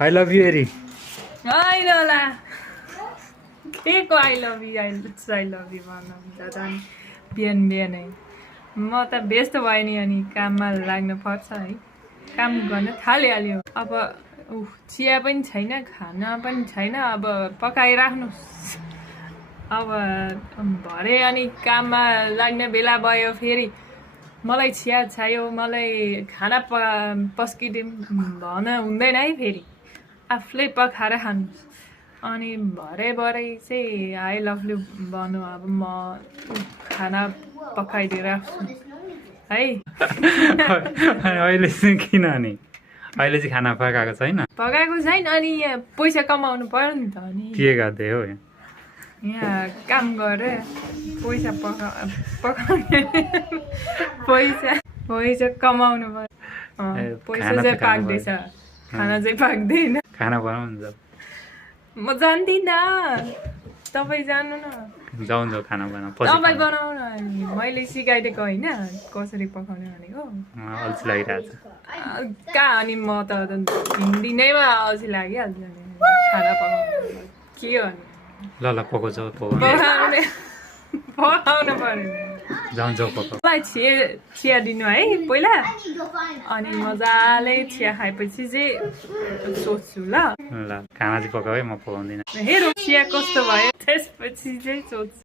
I love you एरी आइलोला के को I love you भन्नुहुन्छ त अनि बिहान बिहानै म त व्यस्त भएँ नि अनि काममा लाग्नु पर्छ है काम गर्न थालिहाल्यो अब चिया पनि छैन खाना पनि छैन अब पकाइराख्नुहोस् अब भरे अनि काममा लाग्ने बेला भयो फेरि मलाई चिया चाहियो मलाई खाना पस्किदिउँ भन हुँदैन है फेरि आफूले पकाएर खानुहोस् अनि भरे चाहिँ आई लभ यु भन्नु अब म खाना पकाइदिइराख्छु है अहिले चाहिँ किन अनि अहिले चाहिँ खाना पकाएको छैन पकाएको छैन अनि यहाँ पैसा कमाउनु पर्यो नि त अनि के गर्दै हो यहाँ काम गरेर पैसा पकाउने पैसा कमाउनु पर्यो पैसा चाहिँ पाक्दैछ खाना चाहिँ पाक्दैन खाना बनाउनु म जान्दिनँ तपाईँ जानु न जाउँ खाना बनाऊ तपाईँ बनाउनु मैले सिकाइदिएको होइन कसरी पकाउने भनेको अल्छी लागिरहेको छ कहाँ अनि म त दिनैमा अल्छी लागिहाल्छ नि खाना पकाउनु के हो अनि ल पकाउँछ पकाउनु पर्यो जाउँ पकाउ मलाई चिया दिनु है पहिला अनि मजाले चिया खाएपछि चाहिँ सोध्छु ल ल खाना चाहिँ पकाऊ है म पकाउँदिनँ हेरौँ चिया कस्तो भयो त्यसपछि चाहिँ सोध्छु